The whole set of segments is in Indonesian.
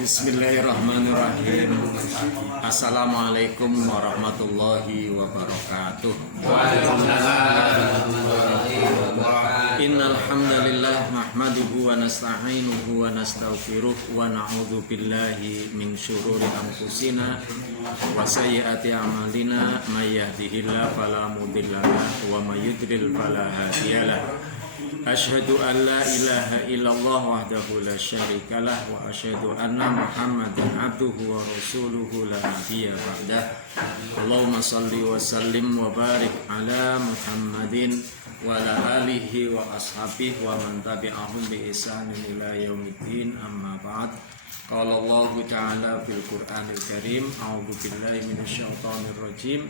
Bismillahirrahmanirrahim. Assalamualaikum warahmatullahi wabarakatuh. Innal hamdalillah nahmaduhu wa nasta'inuhu wa nastaghfiruh wa na'udzu billahi min syururi anfusina wa sayyiati a'malina may yahdihillahu fala mudilla lahu wa may yudlil fala hadiyalah. Asyhadu an la ilaha illallah wahdahu la syarikalah wa asyhadu anna Muhammadan abduhu wa rasuluhu la nabiyya ba'dah. Allahumma shalli wa sallim wa barik ala Muhammadin wa ala alihi wa ashabihi wa man tabi'ahum bi ihsanin ila yaumiddin, amma ba'd. Qala Allah ta'ala fil Qur'anil Karim, a'udzu billahi minasyaitonir rajim.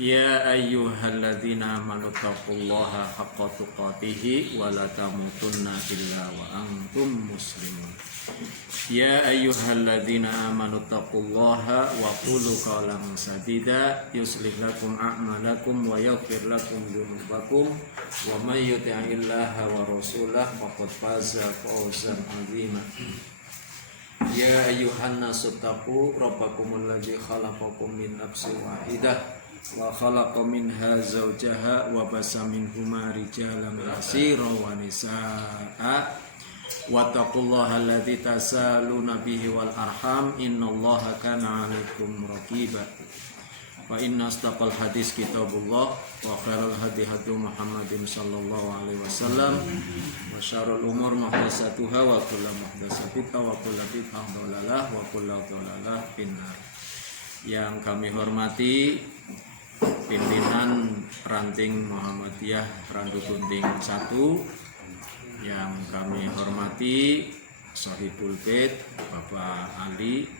Ya ayyuhalladzina amanu taqullaha haqqa tuqatih wa la tamutunna illa wa antum muslimun. Ya ayyuhalladzina amanu taqullaha wa qulu qawlan sadida yuslih lakum a'malakum wa yaghfir lakum dzunubakum wa may yuti'illaha wa rasulahu faqad faza fawzan 'azima. Ya ayyuhan nasu taqu rabbakumul ladzi khalaqakum min nafsin wahidah wa khalaqa minha zawjaha wa basa minhuma rijalan katsiran wa nisaa wa taqullaha alladzi tasaluna bihi wal arham innallaha kana 'alaikum raqiba. Wa inna asdaqal hadis kitabullah wa khairal hadi hadi Muhammadin sallallahu alaihi wasallam wa syarrul umur muhdatsatuha wa kullu muhdatsatin wa kullu bid'ah dhalalah wa kullu dhalalah finnar. Yang kami hormati pimpinan Ranting Muhammadiyah Randu Gunting 1, yang kami hormati Sahibul Bait Bapak Ali,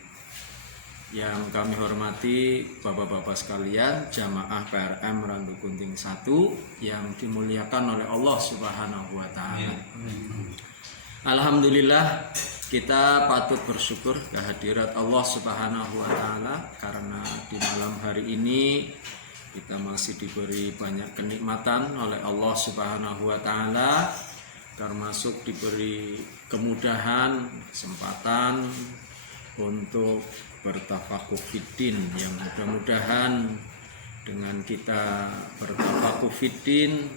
yang kami hormati bapak-bapak sekalian jamaah PRM Randu Gunting 1 yang dimuliakan oleh Allah Subhanahu wa taala. Alhamdulillah, kita patut bersyukur kehadirat Allah Subhanahu wa taala karena di malam hari ini kita masih diberi banyak kenikmatan oleh Allah Subhanahu wa taala, termasuk diberi kemudahan, kesempatan untuk bertafakuh fiddin, yang mudah-mudahan dengan kita bertafakuh fiddin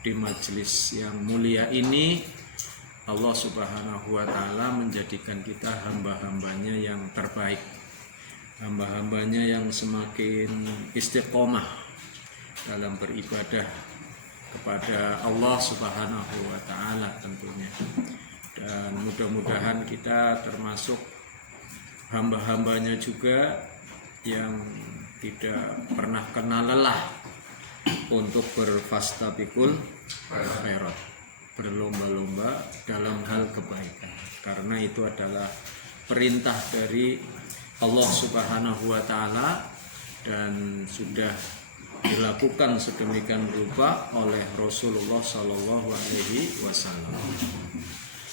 di majelis yang mulia ini, Allah Subhanahu wa taala menjadikan kita hamba-hambanya yang terbaik, hamba-hambanya yang semakin istiqomah dalam beribadah kepada Allah Subhanahu wa taala tentunya. Dan mudah-mudahan kita termasuk hamba-hambanya juga yang tidak pernah kenal lelah untuk berfastabiqul khairat, berlomba-lomba dalam hal kebaikan, karena itu adalah perintah dari Allah Subhanahu wa taala dan sudah dilakukan sedemikian rupa oleh Rasulullah sallallahu alaihi wasallam.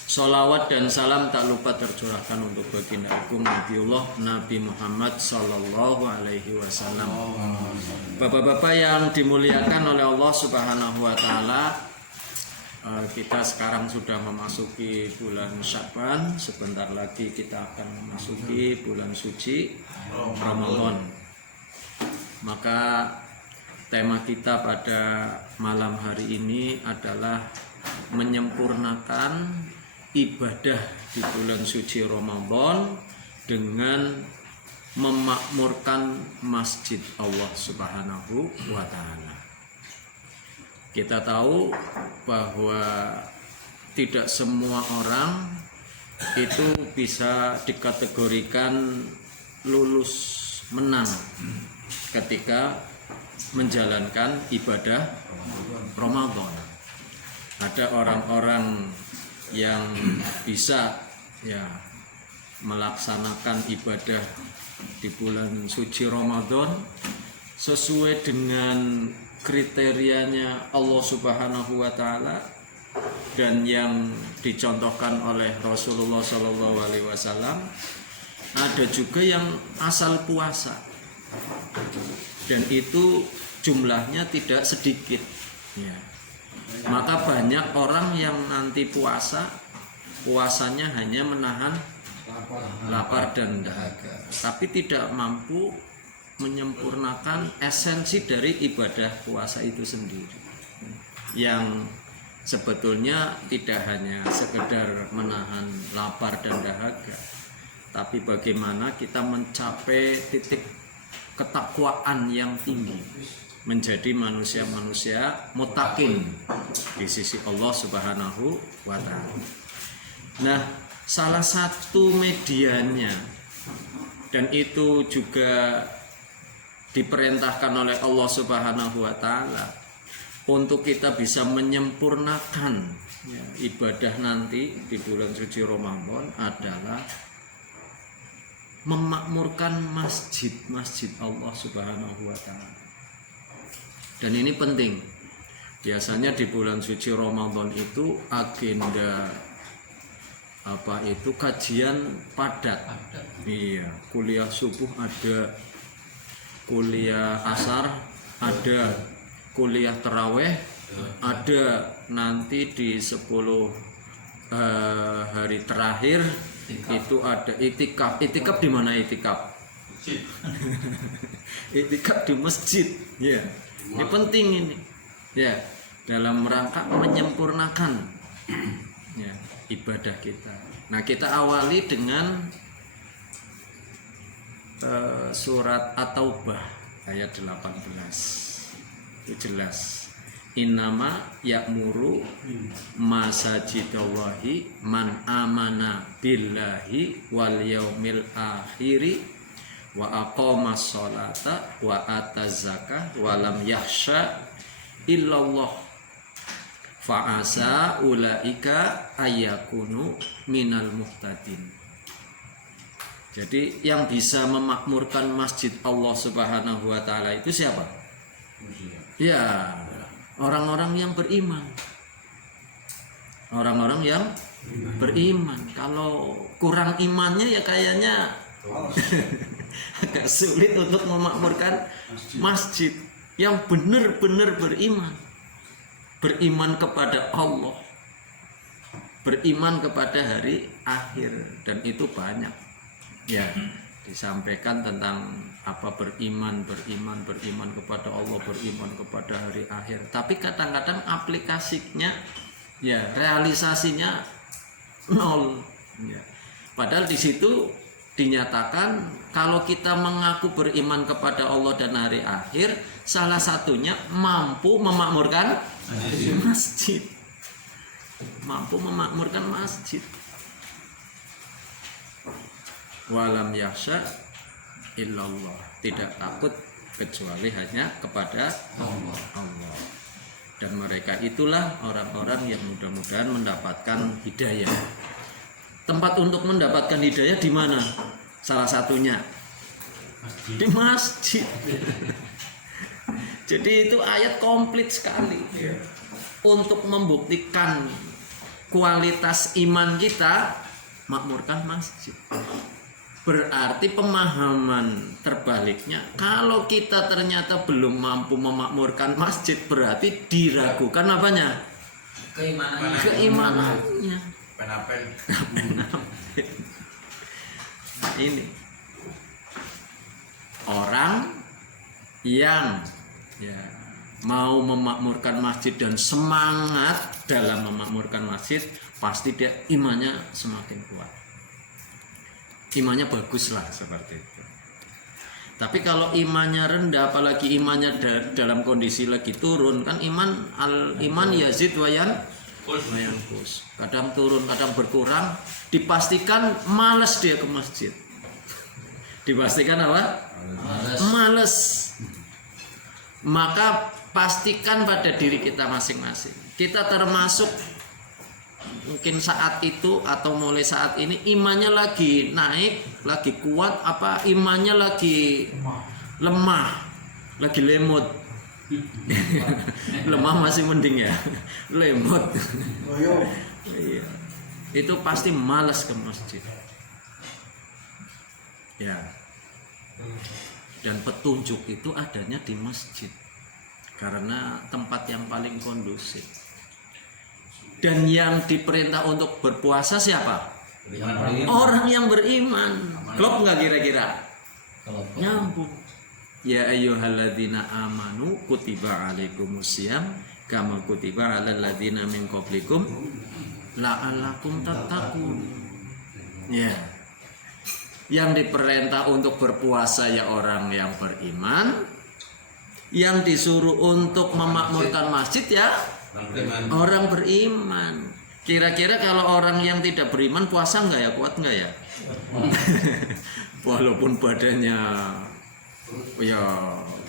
Sholawat dan salam tak lupa tercurahkan untuk baginda agung Nabiullah Nabi Muhammad sallallahu alaihi wasallam. Bapak-bapak yang dimuliakan oleh Allah Subhanahu wa taala, kita sekarang sudah memasuki bulan Sya'ban. Sebentar lagi kita akan memasuki bulan suci Ramadan. Maka tema kita pada malam hari ini adalah menyempurnakan ibadah di bulan suci Ramadan dengan memakmurkan masjid Allah Subhanahu wa taala. Kita tahu bahwa tidak semua orang itu bisa dikategorikan lulus menang ketika menjalankan ibadah Ramadan. Ada orang-orang yang bisa melaksanakan ibadah di bulan suci Ramadan sesuai dengan kriterianya Allah Subhanahu wa taala dan yang dicontohkan oleh Rasulullah sallallahu alaihi wasallam. Ada juga yang asal puasa dan itu jumlahnya tidak sedikit. Maka banyak orang yang nanti puasa puasanya hanya menahan lapar dan dahaga, tapi tidak mampu menyempurnakan esensi dari ibadah puasa itu sendiri, yang sebetulnya tidak hanya sekedar menahan lapar dan dahaga, tapi bagaimana kita mencapai titik ketakwaan yang tinggi, menjadi manusia-manusia muttaqin di sisi Allah Subhanahu wa Ta'ala. Nah, salah satu medianya, dan itu juga diperintahkan oleh Allah Subhanahu wa Ta'ala untuk kita bisa menyempurnakan ibadah nanti di bulan suci Ramadan adalah memakmurkan masjid-masjid Allah Subhanahu wa Ta'ala. Dan ini penting. Biasanya di bulan suci Ramadan itu agenda kajian padat. Iya, kuliah subuh ada, kuliah asar ada, kuliah taraweh ada, nanti di 10 hari terakhir itu ada itikaf. Itikaf di mana itikaf? Itikaf di masjid. Ya, ini penting ini. Ya, dalam rangka menyempurnakan ibadah kita. Nah, kita awali dengan surat At-Taubah ayat 18. Itu jelas. Innama ya'muru masajidallahi man amana billahi wal yaumil akhiri wa aqamas sholata wa ataz zakah wa lam yakhsha illallah fa'asa ulaika ayyakunu minal muhtadin. Jadi yang bisa memakmurkan masjid Allah Subhanahu wa Ta'ala itu siapa? Ya, orang-orang yang beriman. Orang-orang yang beriman. Kalau kurang imannya ya kayaknya agak sulit untuk memakmurkan masjid. Yang benar-benar beriman. Beriman kepada Allah, beriman kepada hari akhir, dan itu banyak ya disampaikan tentang apa beriman kepada Allah, beriman kepada hari akhir. Tapi kadang-kadang aplikasinya ya realisasinya nol ya. Padahal di situ dinyatakan kalau kita mengaku beriman kepada Allah dan hari akhir, salah satunya mampu memakmurkan masjid. Mampu memakmurkan masjid. Walam yakhsha illallah. Tidak takut kecuali hanya kepada Allah. Dan mereka itulah orang-orang yang mudah-mudahan mendapatkan hidayah. Tempat untuk mendapatkan hidayah di mana? Salah satunya di masjid. Jadi itu ayat komplit sekali untuk membuktikan kualitas iman kita, makmurkan masjid. Berarti pemahaman terbaliknya, kalau kita ternyata belum mampu memakmurkan masjid, berarti diragukan apanya? Keimanannya. Nah, ini orang yang mau memakmurkan masjid dan semangat dalam memakmurkan masjid, pasti dia imannya semakin kuat, imannya bagus lah seperti itu. Tapi kalau imannya rendah, apalagi imannya dalam kondisi lagi turun, kan iman yazid wa yanqus, kadang turun kadang berkurang, dipastikan malas dia ke masjid. Dipastikan apa? Malas. Maka pastikan pada diri kita masing-masing, kita termasuk mungkin saat itu atau mulai saat ini imannya lagi naik, lagi kuat, apa imannya lagi lemah, lagi lemot. Lemah masih mending ya, lemot. Iya. Itu pasti malas ke masjid. Ya. Dan petunjuk itu adanya di masjid, karena tempat yang paling kondusif. Dan yang diperintah untuk berpuasa siapa? Orang yang beriman. Klop nggak kira-kira? Nyambung. Ya ayyuhalladzina amanu kutiba alaikumusiyam kama kutiba alal ladzina min qablikum la'allakum tattaqun. Ya. Yang diperintah untuk berpuasa ya orang yang beriman. Yang disuruh untuk memakmurkan masjid ya orang beriman. Kira-kira kalau orang yang tidak beriman puasa nggak ya, kuat nggak ya? Walaupun badannya ya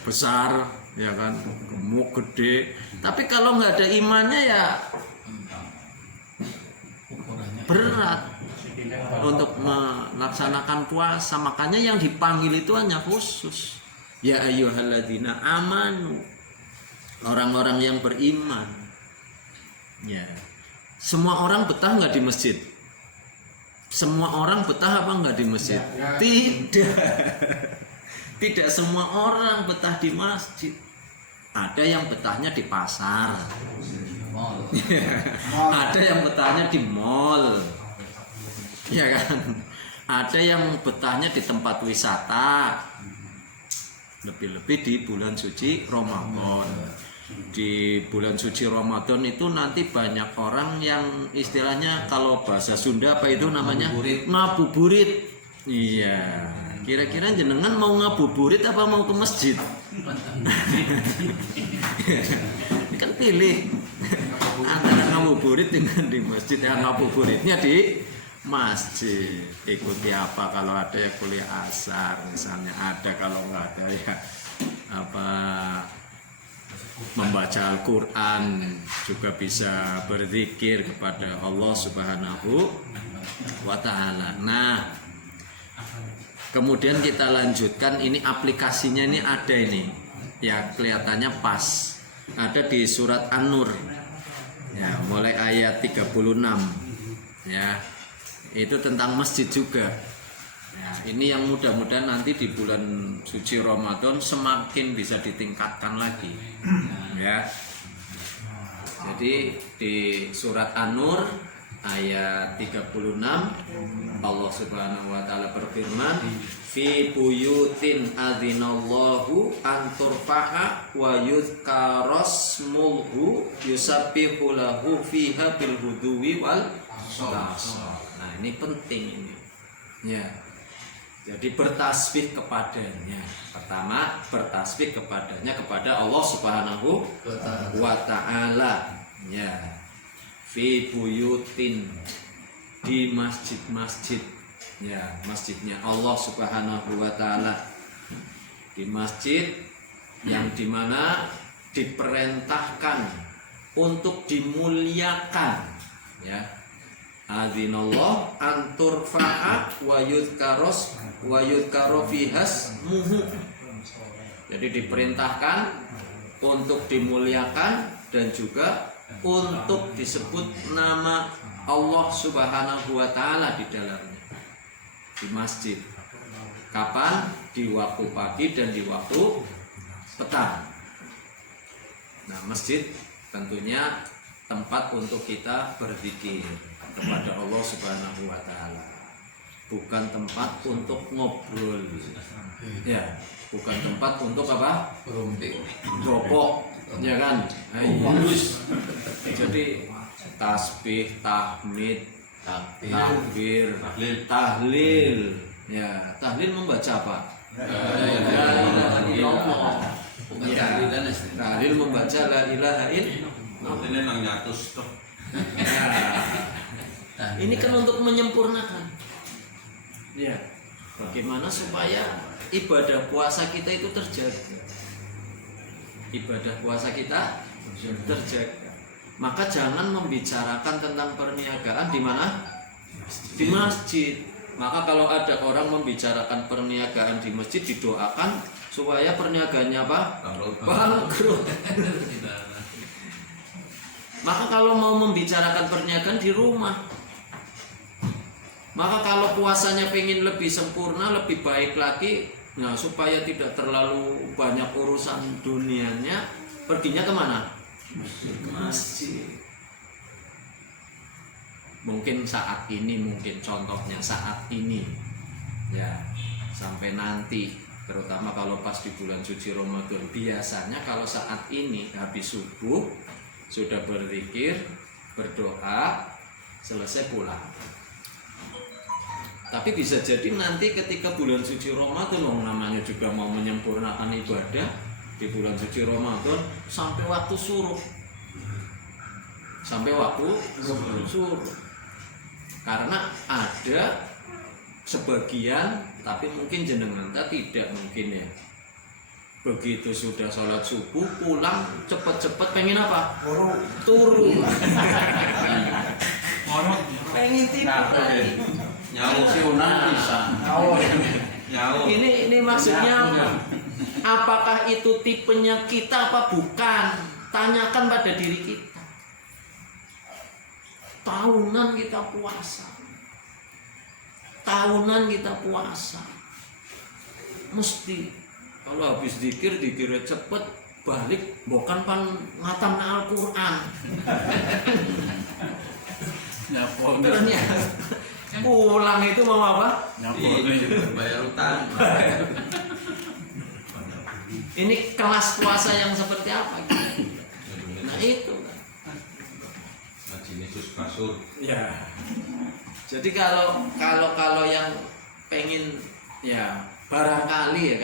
besar, ya kan, gemuk gede, tapi kalau nggak ada imannya ya berat untuk melaksanakan puasa. Makanya yang dipanggil itu hanya khusus. Ya ayyuhalladzina amanu, orang-orang yang beriman. Ya. Semua orang betah nggak di masjid? Semua orang betah apa nggak di masjid? Tidak. Tidak semua orang betah di masjid. Ada yang betahnya di pasar. Ada yang betahnya di mall. Ya kan? Ada yang betahnya di tempat wisata. Lebih-lebih di bulan suci Ramadan. Di bulan suci Ramadan itu nanti banyak orang yang istilahnya kalau bahasa Sunda apa itu namanya ngabuburit. Iya. Kira-kira jenengan mau ngabuburit apa mau ke masjid? Kan pilih antara ngabuburit dengan di masjid. Ya, ngabuburitnya di masjid. Ikuti apa kalau ada ya kuliah asar misalnya, ada kalau nggak ada ya apa membaca Al-Quran, juga bisa berzikir kepada Allah Subhanahu wa Ta'ala. Nah, kemudian kita lanjutkan, ini aplikasinya ini ada ini ya, kelihatannya pas ada di surat An-Nur ya, mulai ayat 36 ya, itu tentang masjid juga ya. Ini yang mudah-mudahan nanti di bulan suci Ramadan semakin bisa ditingkatkan lagi ya. Jadi di surat An-Nur ayat 36 Allah Subhanahu wa Ta'ala berfirman, fi buyutin adzinallahu an turfa'a wa yuzkarasmuhu yusabbihu lahu fiha bil huduwi wal asal. Nah, ini penting ini ya. Jadi bertasbih kepadanya. Pertama, bertasbih kepadanya, kepada Allah Subhanahu wa Ta'ala ya. Fi buyutin, di masjid-masjid ya, masjidnya Allah Subhanahu wa Ta'ala, di masjid yang dimana diperintahkan untuk dimuliakan ya. Adzinallah antur fa'a wa yudhkaru fihas muhu. Jadi diperintahkan untuk dimuliakan dan juga untuk disebut nama Allah Subhanahu wa Ta'ala di dalamnya, di masjid. Kapan? Di waktu pagi dan di waktu petang. Nah, masjid tentunya tempat untuk kita berzikir kepada Allah Subhanahu wa Ta'ala, bukan tempat untuk ngobrol ya, bukan tempat untuk apa, gopok ya kan. Jadi tasbih, tahmid, takbir, tahlil ya. Tahlil membaca apa? Tahlil membaca la ilaha illallah. Ini kan untuk menyempurnakan ya, bagaimana supaya ibadah puasa kita itu terjaga. Ibadah puasa kita terjaga. Maka jangan membicarakan tentang perniagaan di mana? Di masjid. Maka kalau ada orang membicarakan perniagaan di masjid, didoakan supaya perniagaannya apa? Bangkrut. Maka kalau mau membicarakan perniagaan di rumah, maka kalau puasanya pengen lebih sempurna, lebih baik lagi, nah supaya tidak terlalu banyak urusan dunianya, perginya kemana? Ke masjid. mungkin saat ini, mungkin contohnya saat ini ya, sampai nanti, terutama kalau pas di bulan suci Ramadan. Biasanya kalau saat ini habis subuh sudah berzikir, berdoa, selesai pulang. Tapi bisa jadi nanti ketika bulan suci Ramadan, namanya juga mau menyempurnakan ibadah di bulan suci Ramadan, sampai waktu suruh, suruh. Karena ada sebagian, tapi mungkin jenengan tidak mungkin ya, begitu sudah sholat subuh pulang cepet-cepet pengen apa? Turu. Pengen tidur lagi. Ini maksudnya apa? Apakah itu tipenya kita apa bukan? Tanyakan pada diri kita. Tahunan kita puasa, mesti kalau habis dikir cepet balik, bukan pan ngatam Al-Quran. Ternyata pulang itu mau apa? Bayar utang. Ini kelas puasa yang seperti apa? Nah itu. Kasur. Ya. Jadi kalau yang pengen ya barangkali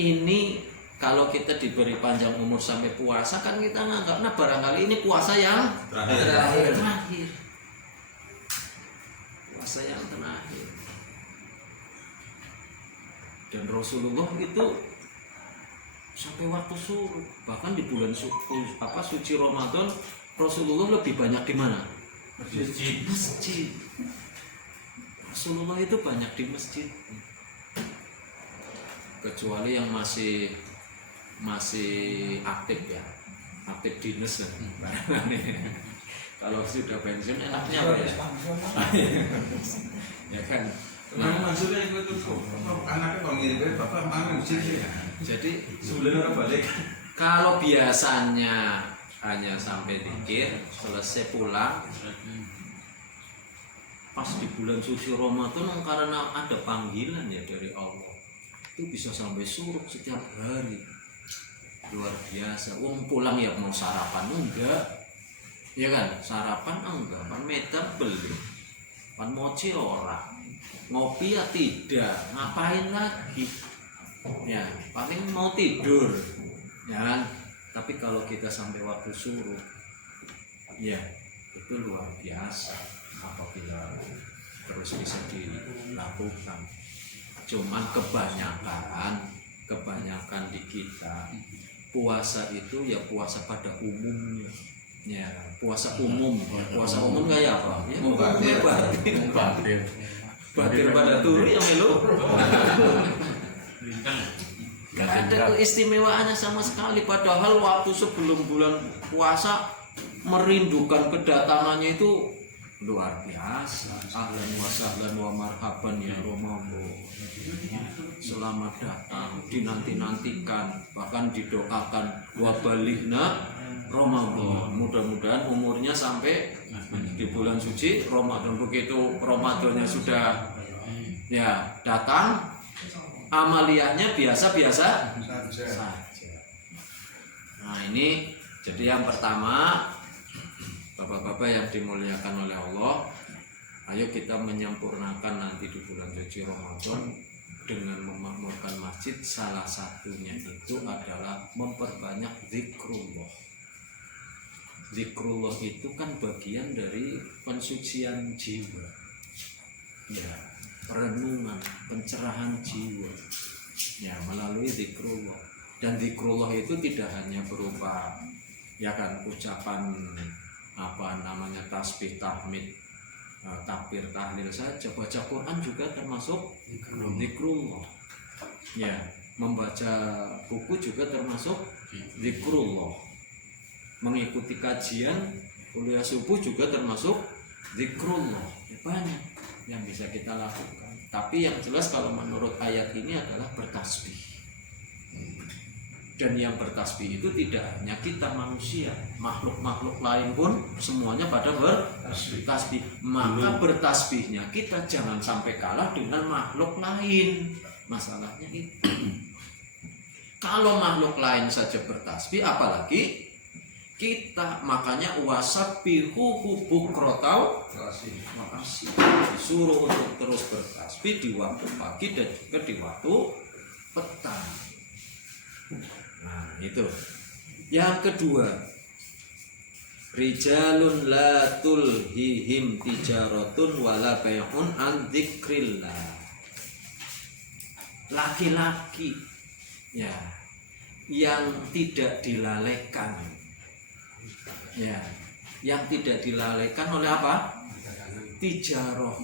ini kalau kita diberi panjang umur sampai puasa kan kita nganggap barangkali ini puasa yang terakhir. Puasa yang terakhir. Dan Rasulullah itu sampai waktu suruh, bahkan di bulan suci Ramadan Rasulullah lebih banyak di mana? Masjid. Rasulullah itu banyak di masjid. Kecuali yang masih aktif ya, aktif dinas ya. Kalau sudah pensiun enaknya apa ya? Ya kan. Nah, maksudnya itu anaknya kalau ngirim bapak mana masjid ya. Jadi sebenarnya balik. Kalau biasanya hanya sampai dikir, selesai pulang. Pas di bulan suci Ramadan karena ada panggilan ya dari Allah, itu bisa sampai suruh setiap hari. Luar biasa. Wong pulang ya mau sarapan enggak? Ya kan? Sarapan enggak, pan meter beli. Pan mochi ora. Ngopi ya tidak. Ngapain lagi? Ya, paling mau tidur. Ya kan? Tapi kalau kita sampai waktu suruh, ya itu luar biasa apabila terus bisa dilakukan. Cuman kebanyakan di kita puasa itu ya puasa pada umumnya. Ya, puasa umum kayak apa? Ya, batir pada turu yang melu. Gak ada keistimewaannya sama sekali. Padahal waktu sebelum bulan puasa merindukan kedatangannya itu luar biasa. Ahlan wa sahlan wa marhaban ya Ramadan. Selamat datang, dinanti-nantikan, bahkan didoakan wa balighna Ramadan. Mudah-mudahan umurnya sampai di bulan suci Ramadan. Begitu Ramadannya sudah ya datang, amaliyahnya biasa-biasa saja. Nah ini jadi yang pertama, bapak-bapak yang dimuliakan oleh Allah, ayo kita menyempurnakan nanti di bulan suci Ramadan dengan memakmurkan masjid. Salah satunya itu adalah memperbanyak zikrullah. Zikrullah itu kan bagian dari pensucian jiwa, ya, perenungan, pencerahan jiwa, ya, melalui zikrullah. Dan zikrullah itu tidak hanya berupa ya kan ucapan tasbih, tahmid, takbir, tahlil saja. Baca Quran juga termasuk zikrullah. Ya, membaca buku juga termasuk zikrullah. Mengikuti kajian kuliah subuh juga termasuk zikrullah. Ya, banyak yang bisa kita lakukan. Tapi yang jelas kalau menurut ayat ini adalah bertasbih. Dan yang bertasbih itu tidak hanya kita manusia, makhluk-makhluk lain pun semuanya pada bertasbih. Maka bertasbihnya kita jangan sampai kalah dengan makhluk lain. Masalahnya itu. Kalau makhluk lain saja bertasbih, apalagi kita. Makanya wasabbihu bukrotau makasih. Disuruh untuk terus bertasbih di waktu pagi dan juga di waktu petang. Nah, itu. Yang kedua, rijalun la tulhihim tijaratun wala bai'un an dzikrillah. Laki-laki ya yang tidak dilalaikan. Ya, yang tidak dilalaikan oleh apa? Tijarah.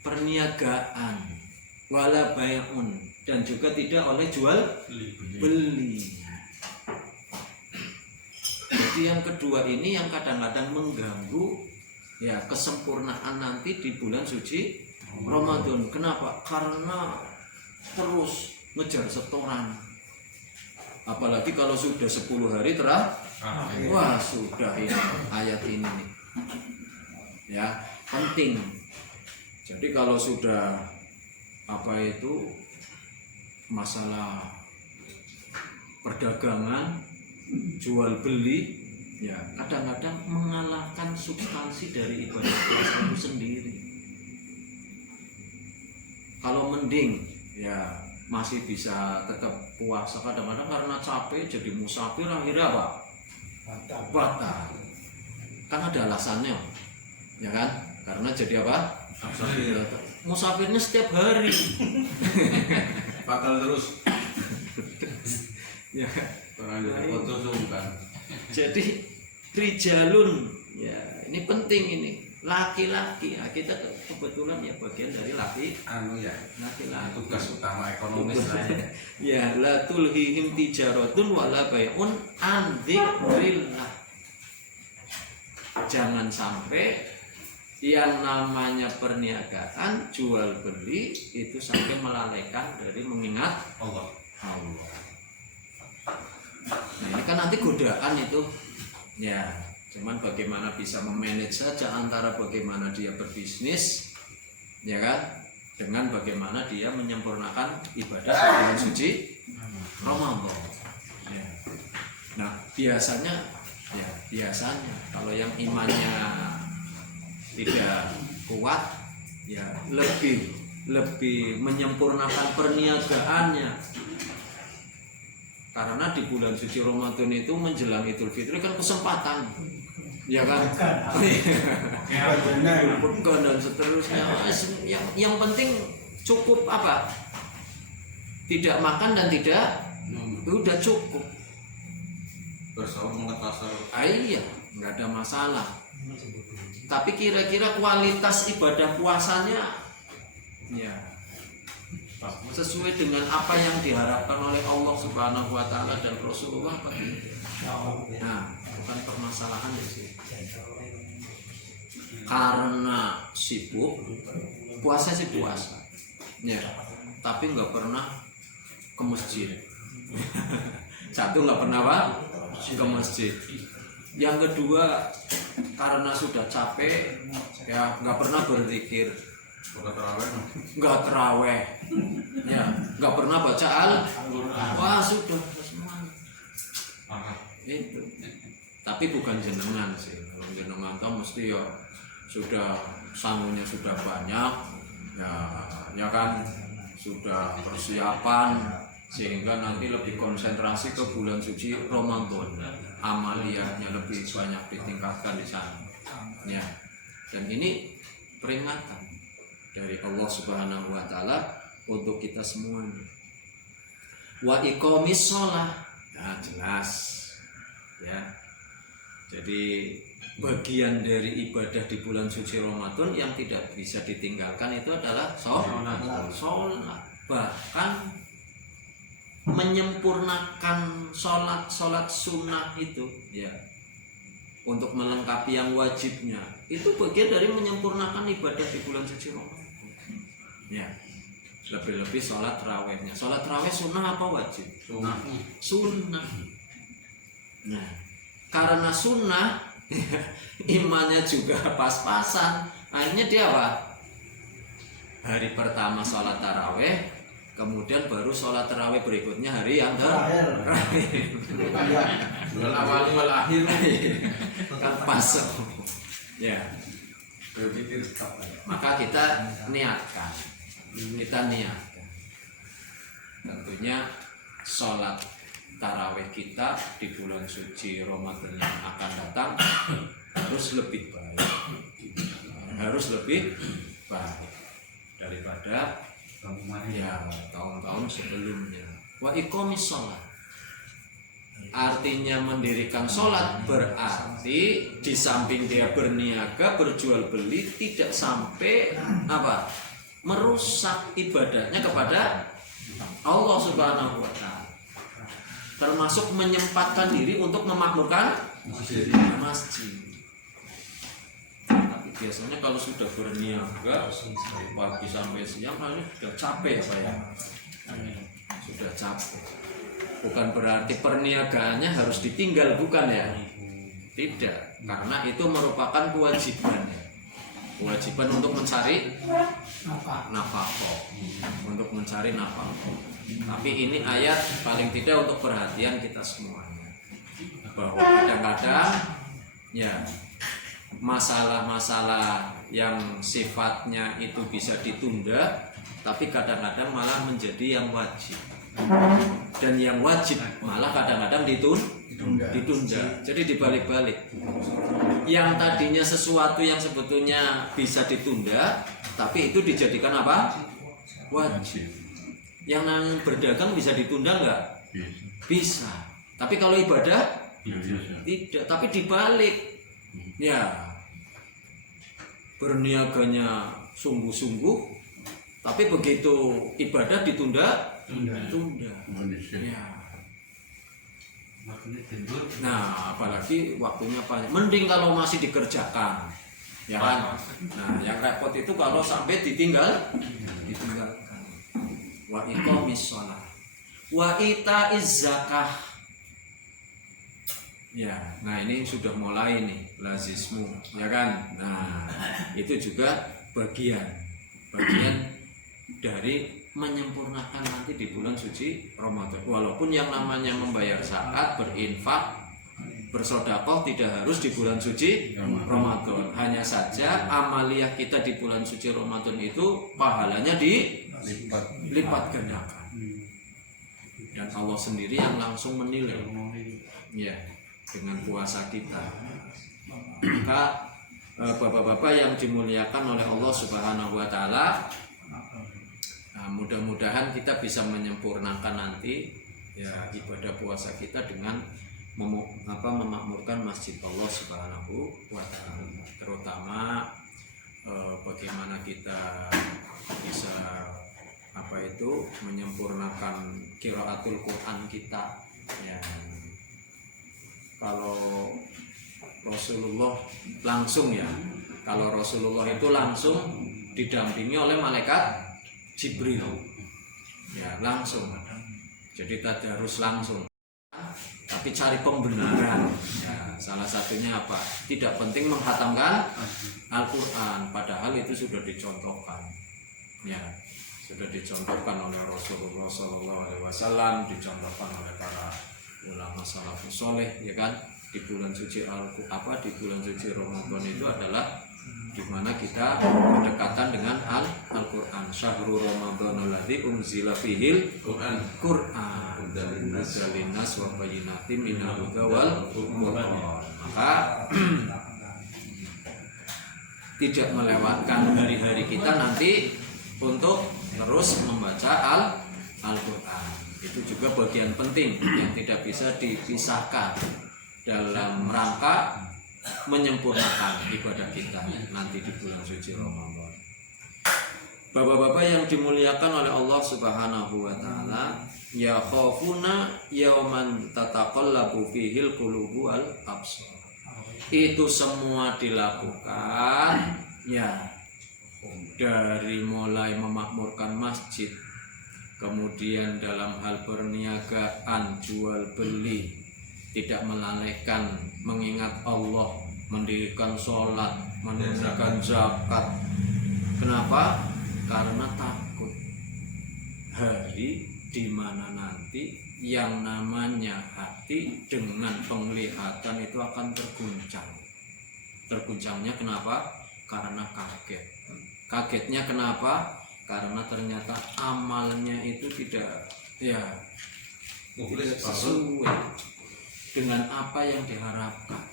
Perniagaan, wala bai'un, dan juga tidak oleh jual beli. Jadi yang kedua ini yang kadang-kadang mengganggu ya kesempurnaan nanti di bulan suci Ramadan. Kenapa? Karena terus ngejar setoran. Apalagi kalau sudah 10 hari wah sudah ini ayat ini nih. Ya, penting. Jadi kalau sudah apa itu masalah perdagangan jual beli ya kadang-kadang mengalahkan substansi dari ibadah puasa itu sendiri. Kalau mending ya masih bisa tetap puasa, kadang-kadang karena capek jadi musafir akhirnya apa? Batal. Kan ada alasannya ya kan? Karena jadi apa? Musafirnya setiap hari. Bakal terus. Ya, kan. jadi rijalun ya ini penting ini laki-laki. Nah, kita kebetulan ya bagian dari laki-laki. Tugas utama ekonomis ya la tulhihim tijaratun wala bai'un an dzikrillah. Jangan sampai yang namanya perniagaan jual beli itu sampai melalaikan dari mengingat Allah. Nah ini kan nanti godaan itu ya, cuman bagaimana bisa memanage saja antara bagaimana dia berbisnis ya kan dengan bagaimana dia menyempurnakan ibadah bulan suci Ramadan ya. Nah biasanya kalau yang imannya tidak kuat ya lebih menyempurnakan perniagaannya, karena di bulan suci Ramadan itu menjelang Idul Fitri kan kesempatan ya kan bukan dan seterusnya. Yang penting cukup apa, tidak makan dan tidak udah cukup bersahur mengetasar. Iya nggak ada masalah. Tapi kira-kira kualitas ibadah puasanya ya sesuai dengan apa yang diharapkan oleh Allah Subhanahu wa taala dan Rasulullah apa tidak? Nah, bukan permasalahan di sini. Karena sibuk puasa sih puasa. Ya, tapi nggak pernah ke masjid. Satu nggak pernah apa? Ke masjid. Yang kedua karena sudah capek ya nggak pernah berzikir, nggak teraweh ya nggak pernah baca wah sudah semua itu. Tapi bukan jenengan sih, kalau jenengan tahu mesti ya sudah sangunya sudah banyak ya kan, sudah persiapan sehingga nanti lebih konsentrasi ke bulan suci Ramadan, amaliyahnya lebih banyak ditingkatkan di sana ya. Dan ini peringatan dari Allah Subhanahu wa taala untuk kita semuanya. Wa iqamis shalah, nah jelas ya. Jadi bagian dari ibadah di bulan suci Ramadan yang tidak bisa ditinggalkan itu adalah sholat. Bahkan menyempurnakan sholat sunnah itu ya, untuk melengkapi yang wajibnya itu bagian dari menyempurnakan ibadah di bulan suci Ramadan ya. Lebih-lebih sholat tarawihnya. Sholat tarawih sunnah apa wajib? Sunnah. Nah, karena sunnah imannya juga pas-pasan. Akhirnya dia apa? Hari pertama sholat tarawih, kemudian baru sholat tarawih berikutnya hari yang terakhir. Bulan awal wal akhir Kan pas. Ya. Maka kita niatkan. Tentunya sholat tarawih kita di bulan suci Ramadan yang akan datang harus lebih baik daripada ya tahun-tahun sebelumnya. Wa iqamis sholat, artinya mendirikan sholat berarti di samping dia berniaga berjual beli tidak sampai apa merusak ibadahnya kepada Allah Subhanahu wa Ta'ala, termasuk menyempatkan diri untuk memakmurkan masjid. Tapi biasanya kalau sudah berniaga dari pagi sampai siang, ini sudah capek saya. Sudah capek. Bukan berarti perniagaannya harus ditinggal, bukan ya? Tidak, karena itu merupakan kewajiban untuk mencari nafkah. Tapi ini ayat paling tidak untuk perhatian kita semuanya, bahwa kadang-kadang ya masalah-masalah yang sifatnya itu bisa ditunda, tapi kadang-kadang malah menjadi yang wajib, dan yang wajib malah kadang-kadang ditunda. Jadi dibalik-balik, yang tadinya sesuatu yang sebetulnya bisa ditunda, tapi itu dijadikan apa? Wajib. Yang berdagang bisa ditunda nggak? Bisa. Tapi kalau ibadah tidak. Tapi dibalik, ya berniaganya sungguh-sungguh, tapi begitu ibadah ditunda. Ya. Nah, apalagi waktunya panjang. Mending kalau masih dikerjakan, ya kan? Nah, yang repot itu kalau sampai ditinggalkan. Wa iqamis shalah, wa itaiz zakah. Ya, nah ini sudah mulai nih lazismu, ya kan? Nah, itu juga bagian dari menyempurnakan nanti di bulan suci Ramadan. Walaupun yang namanya membayar zakat, berinfak, bersedekah tidak harus di bulan suci Ramadan. Hanya saja amaliyah kita di bulan suci Ramadan itu pahalanya dilipat gandakan. Dan Allah sendiri yang langsung menilai. Ya, dengan puasa kita. Maka bapak-bapak yang dimuliakan oleh Allah Subhanahu wa Ta'ala, mudah-mudahan kita bisa menyempurnakan nanti ya ibadah puasa kita dengan memakmurkan masjid Allah Subhanahu wa Ta'ala, terutama bagaimana kita bisa menyempurnakan qiraatul Quran kita ya. Kalau Rasulullah langsung ya, kalau Rasulullah itu langsung didampingi oleh malaikat Jibril ya, langsung. Jadi tadarus langsung, tapi cari pembenaran ya, salah satunya apa? Tidak penting menghatamkan Al-Quran, padahal itu sudah dicontohkan ya, sudah dicontohkan oleh Rasulullah SAW, dicontohkan oleh para ulama salafus soleh ya kan. Di bulan suci di bulan suci Ramadan itu adalah dimana kita berdekatan dengan Al-Quran. Syahrul Ramadanul ladzi unzila fihil Quran hudan linnas wa bayyinatin minal huda wal furqan. Maka tidak melewatkan hari-hari kita nanti untuk terus membaca Al-Quran. Itu juga bagian penting yang tidak bisa dipisahkan dalam rangka menyempurnakan ibadah kita nanti di bulan suci Ramadan. Bapak-bapak yang dimuliakan oleh Allah Subhanahu wa Ta'ala, ya khafuna yauman tataqallabu fihil qulubu wal absar. Itu semua dilakukan ya dari mulai memakmurkan masjid, kemudian dalam hal perniagaan, jual beli, tidak melalaikan mengingat Allah, mendirikan sholat, menunaikan zakat. Kenapa? Karena takut hari di mana nanti yang namanya hati dengan penglihatan itu akan terguncang. Terguncangnya kenapa? Karena kaget. Kagetnya kenapa? Karena ternyata amalnya itu tidak sesuai dengan apa yang diharapkan.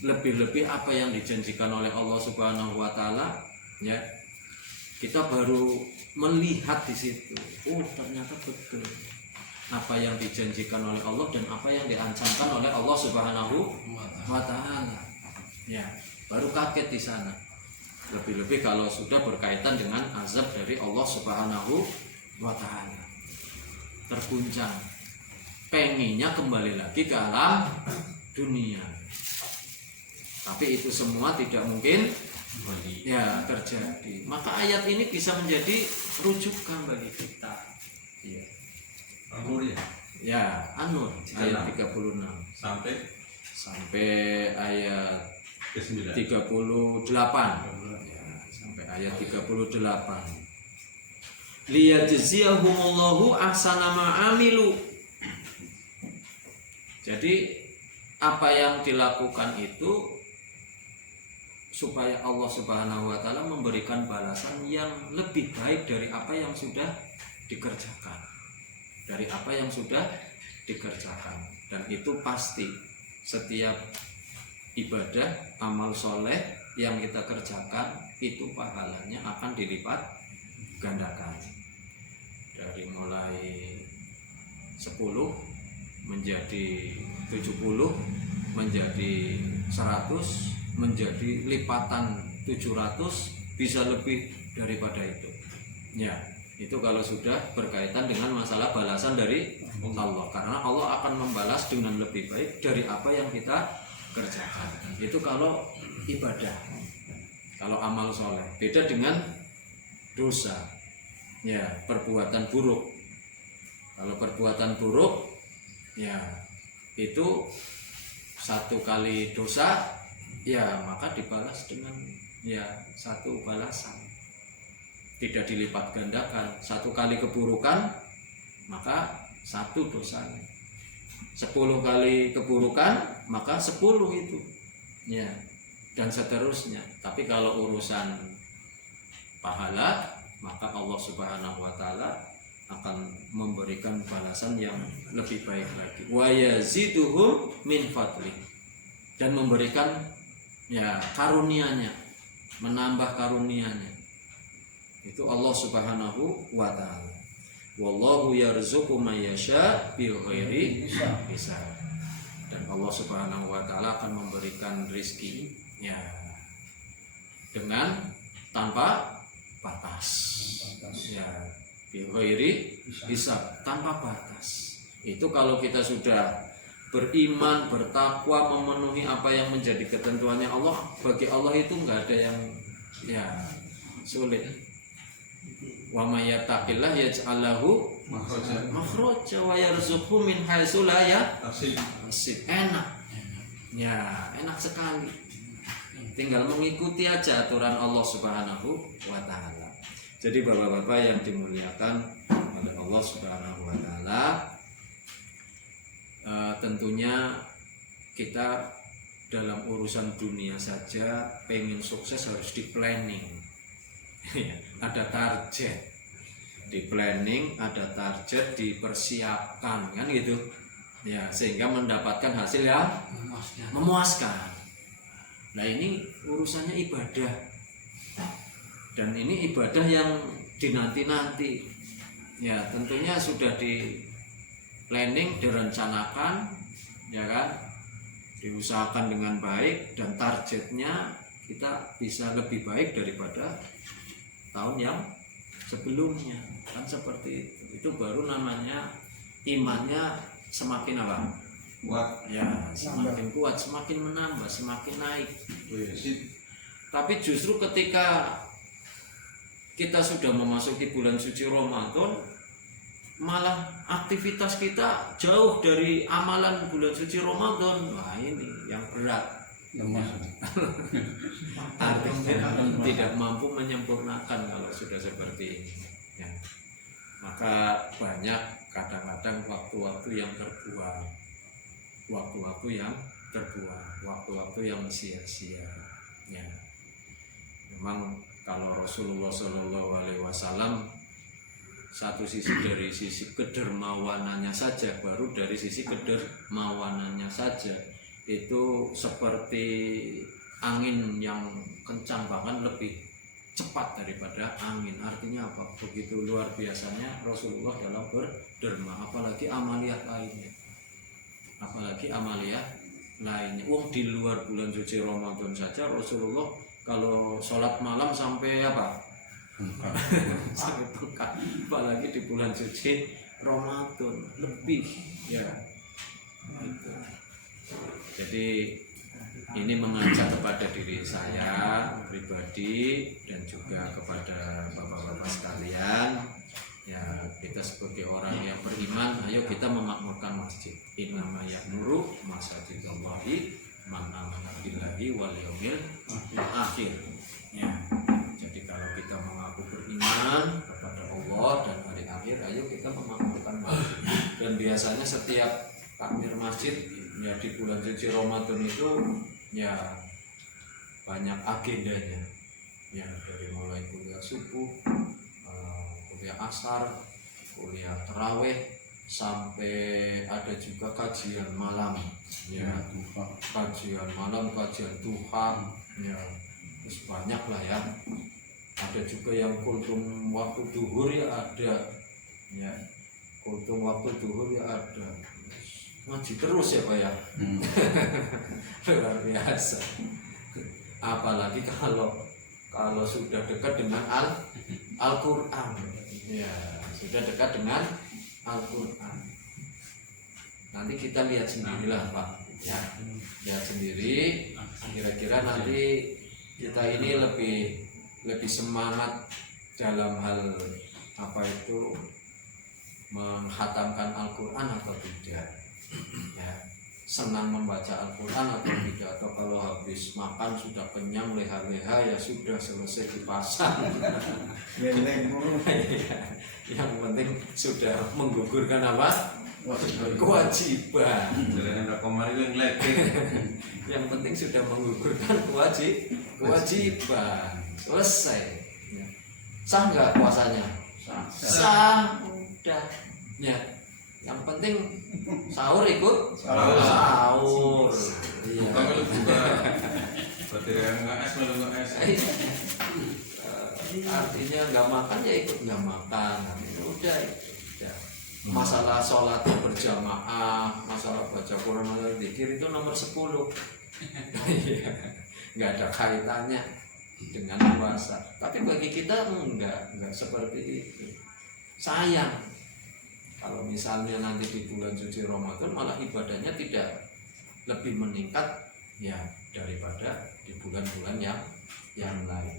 Lebih-lebih apa yang dijanjikan oleh Allah Subhanahu wa taala, ya. Kita baru melihat di situ. Oh, ternyata betul apa yang dijanjikan oleh Allah dan apa yang diancamkan oleh Allah Subhanahu wa taala. Ya, baru kaget di sana. Lebih-lebih kalau sudah berkaitan dengan azab dari Allah Subhanahu wa taala. Terguncang. Pengennya kembali lagi ke alam dunia. Tapi itu semua tidak mungkin terjadi. Maka ayat ini bisa menjadi rujukan bagi kita. Ya. An-Nur ya? Ya, An-Nur ayat 36 sampai ayat ke-9. 38. Ya, sampai ayat 38. Liyajziyahumullahu ahsana ma'amilu. Jadi apa yang dilakukan itu supaya Allah Subhanahu wa taala memberikan balasan yang lebih baik dari apa yang sudah dikerjakan. Dari apa yang sudah dikerjakan. Dan itu pasti setiap ibadah, amal soleh yang kita kerjakan itu pahalanya akan dilipat gandakan. Dari mulai 10 menjadi 70, menjadi 100, menjadi lipatan 700, bisa lebih daripada itu. Ya, itu kalau sudah berkaitan dengan masalah balasan dari Allah, karena Allah akan membalas dengan lebih baik dari apa yang kita kerjakan. Itu kalau ibadah. Kalau amal soleh beda dengan dosa, ya, perbuatan buruk. Kalau perbuatan buruk, ya, itu satu kali dosa, ya, maka dibalas dengan satu balasan, tidak dilipat gandakan. Satu kali keburukan, maka satu dosanya. 10 kali keburukan, maka 10 itu, ya, dan seterusnya. Tapi kalau urusan pahala, maka Allah Subhanahu wa taala akan memberikan balasan yang lebih baik lagi. Wa yaziduhum min fadli, dan memberikan karunia-Nya, menambah karunia-Nya. Itu Allah Subhanahu wa taala. Wallahu yarzuqu may yasha bighairi hisab. Dan Allah Subhanahu wa taala akan memberikan rezeki dengan tanpa batas. Ya, bighairi hisab, tanpa batas. Itu kalau kita sudah beriman, bertakwa, memenuhi apa yang menjadi ketentuannya Allah, bagi Allah itu enggak ada yang sulit. Wa may yattaqillah yaj'al lahu makhraja wa yarzuqhu min haitsu la yahtasib. Enak. Ya, enak sekali. Tinggal mengikuti aja aturan Allah Subhanahu wa taala. Jadi bapak-bapak yang dimuliakan oleh Allah Subhanahu wa taala, tentunya kita dalam urusan dunia saja pengen sukses harus di planning. Ada target, di planning, ada target, dipersiapkan, kan gitu ya, sehingga mendapatkan hasil yang memuaskan. Nah, ini urusannya ibadah, dan ini ibadah yang dinanti-nanti ya, tentunya sudah di planning, direncanakan, ya kan, diusahakan dengan baik, dan targetnya kita bisa lebih baik daripada tahun yang sebelumnya, kan seperti itu. Itu baru namanya imannya semakin apa? Kuat. Ya, semakin kuat, semakin menambah, semakin naik. Tapi justru ketika kita sudah memasuki bulan suci Ramadan, malah aktivitas kita jauh dari amalan bulan suci Ramadan. Nah ini yang berat. Artinya tidak mampu menyempurnakan kalau sudah seperti ini ya. Maka banyak kadang-kadang waktu-waktu yang terbuang, waktu-waktu yang sia-sia ya. Memang kalau Rasulullah SAW satu sisi dari sisi kedermawanannya saja, baru dari sisi kedermawanannya saja itu seperti angin yang kencang, bahkan lebih cepat daripada angin. Artinya apa? Begitu luar biasanya Rasulullah dalam berderma, apalagi amaliyah lainnya. Di luar bulan suci Ramadan saja Rasulullah kalau sholat malam sampai apa? Sampai pekat, apalagi di bulan suci Ramadan lebih ya gitu. Jadi ini mengajak kepada diri saya pribadi dan juga kepada bapak-bapak sekalian ya, kita sebagai orang yang beriman, ayo kita memakmurkan masjid. Innama ya'muru masajidallahi man amana billahi wal yaumil akhir ya. Jadi kalau kita mengaku beriman kepada Allah dan hari akhir, ayo kita memakmurkan masjid. Dan biasanya setiap takmir masjid ya di bulan suci Ramadan itu ya banyak agendanya ya, dari mulai kuliah subuh, kuliah asar, kuliah tarawih, sampai ada juga kajian malam ya, kajian malam, kajian duha ya, terus banyak lah ya. Ada juga yang kultum waktu duhur ya ada ya, kultum waktu duhur ya ada. Ngaji terus ya Pak ya. Luar biasa. Apalagi kalau sudah dekat dengan Al-Qur'an. Ya, sudah dekat dengan Al-Qur'an. Nanti kita lihat sendirilah Pak. Ya, lihat sendiri. Kira-kira nanti kita ini lebih semangat dalam hal apa itu menghatamkan Al-Qur'an atau tidak. Ya, senang membaca Al-Quran atau tidak, atau kalau habis makan sudah kenyang leha-leha ya sudah selesai dipasang. Yang penting sudah menggugurkan apa? Kewajiban. Yang penting sudah menggugurkan kewajiban. Selesai. Sah nggak puasanya? Sah. Udah. Ya. Yang penting sahur ikut sahur. Iya. Berarti nggak es, malu nggak es. Artinya nggak makan ya ikut nggak makan. Udah. Masalah sholat berjamaah, masalah baca Quran, masalah zikir itu nomor 10. Nggak ada kaitannya dengan puasa. Tapi bagi kita enggak seperti itu. Sayang kalau misalnya nanti di bulan suci Ramadan malah ibadahnya tidak lebih meningkat ya daripada di bulan-bulan yang lain.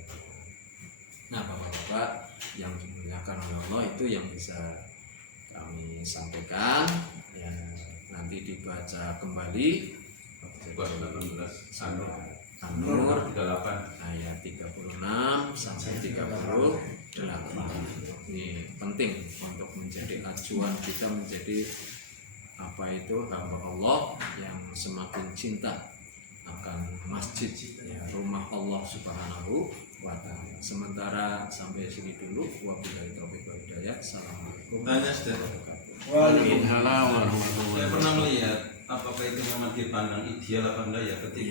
Nah Bapak-bapak yang dimuliakan oleh Allah, itu yang bisa kami sampaikan ya. Nanti dibaca kembali An-Nur 8 ayat 36 sampai 38. Ini penting untuk menjadi acuan kita menjadi apa itu hamba Allah yang semakin cinta akan masjid ya, rumah Allah Subhanahu wa ta'ala. Sementara sampai sini dulu, wabillahi taufiq wal hidayah. Assalamualaikum warahmatullahi wabarakatuh. Waalaikumsalam warahmatullahi wabarakatuh. Saya pernah melihat apakah itu memang dipandang ideal apa enggak ya ketika